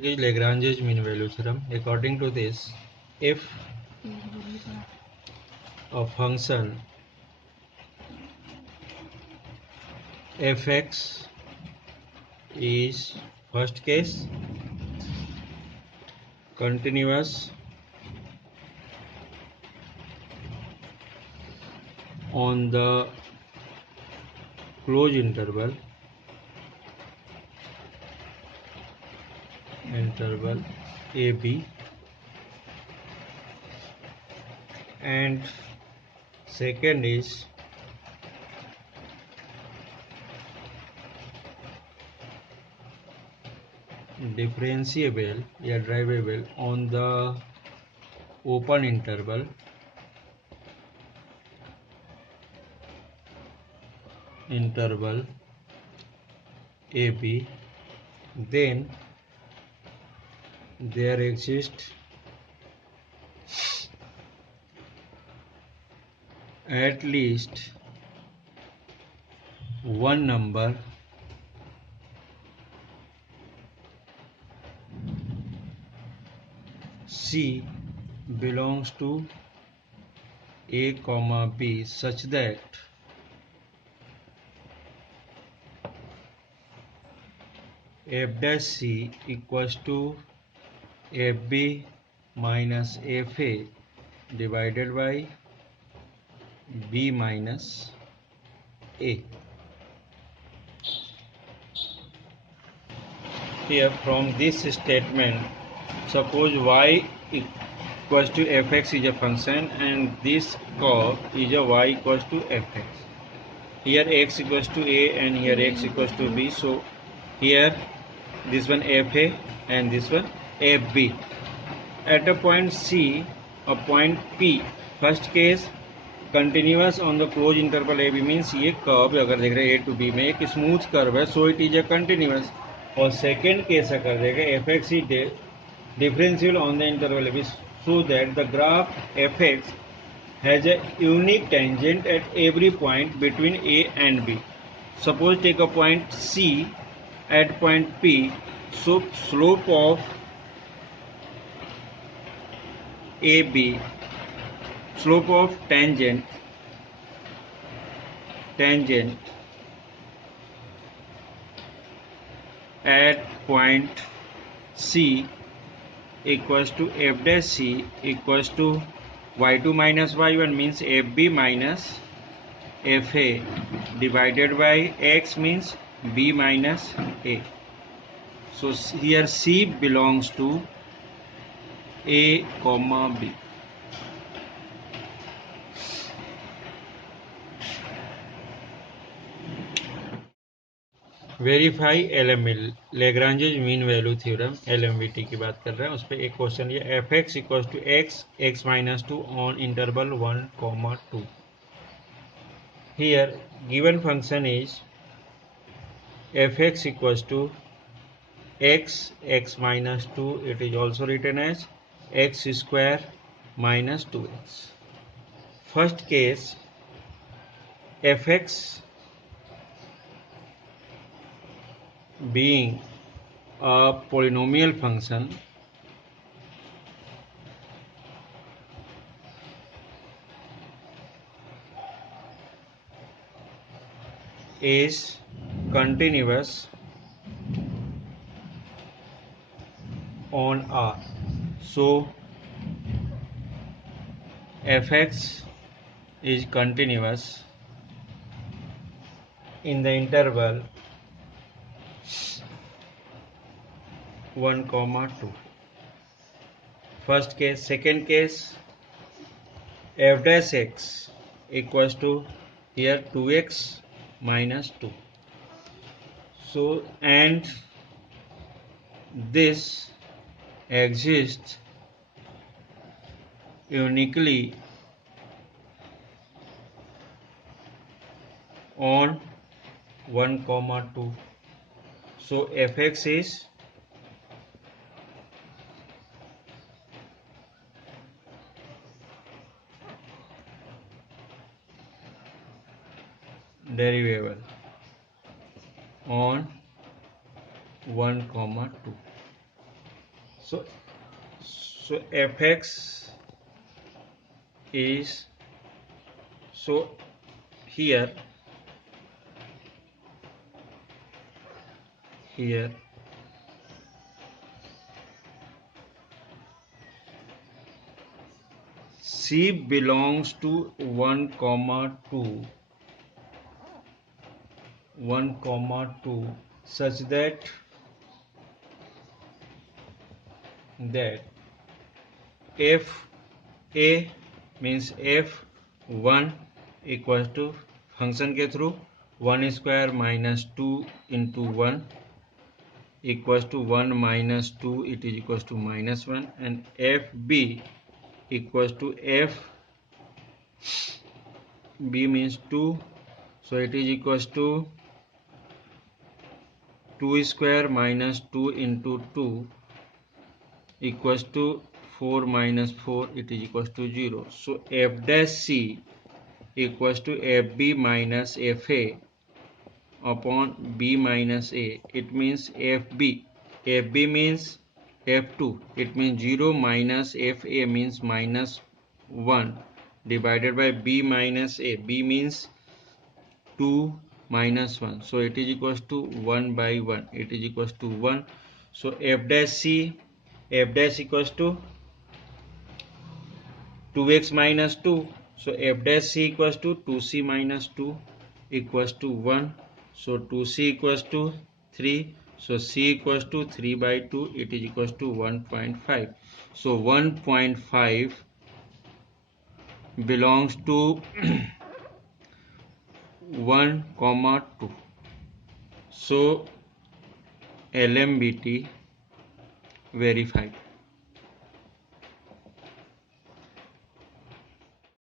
topic is Lagrange's mean value theorem. According to this, if a function fx is first case continuous on the closed interval AB, and second is differentiable या derivable on the open interval AB, then there exists at least one number C belongs to A, B such that f dash C equals to fb minus fa divided by b minus a. Here from this statement, suppose y equals to fx is a function and this curve is a y equals to fx. Here x equals to a and here x equals to b. So here this one fa and this one fb. At a point C, a point P, first case continuous on the closed interval AB means ये curve अगर देख रहे हैं A to B में एक smooth curve है, so it is a continuous. और second case अगर देखें fx is differentiable on the interval AB, so that the graph fx has a unique tangent at every point between A and B. Suppose take a point C at point P, so slope of AB, slope of tangent at point C equals to f dash C equals to y2 minus y1 means fb minus fa divided by x means b minus a. So here C belongs to A, B. Verify LML Lagrange's mean value theorem LMVT की बात कर रहे हैं. उस पर एक question ये F X equals to x minus 2 ऑन इंटरवल 1, 2. Here given function is F X equals to x minus 2. It is also written as x square minus 2x. First case fx being a polynomial function is continuous on R. So fx is continuous in the interval 1, 2. First case. Second case, f dash x equals to here 2x minus 2. So and this exists uniquely on 1, 2. So fx is derivable on 1, 2. So fx is, so here c belongs to 1 comma 2 such that f a means f1 equals to function के through 1 square minus 2 into 1 equals to 1 minus 2, it is equals to minus 1, and fb equals to fb means 2, so it is equals to 2 square minus 2 into 2 equals to 4 minus 4, it is equals to 0. So f dash c equals to fb minus fa upon b minus a. It means fb means f2, it means 0 minus fa means minus 1 divided by b minus a. B means 2 minus 1, so it is equals to 1 by 1, it is equals to 1. So f dash equals to 2x minus 2, so f dash c equals to 2c minus 2 equals to 1, so 2c equals to 3, so c equals to 3 by 2, it is equals to 1.5. So 1.5 belongs to 1 comma 2. So LMBT verified.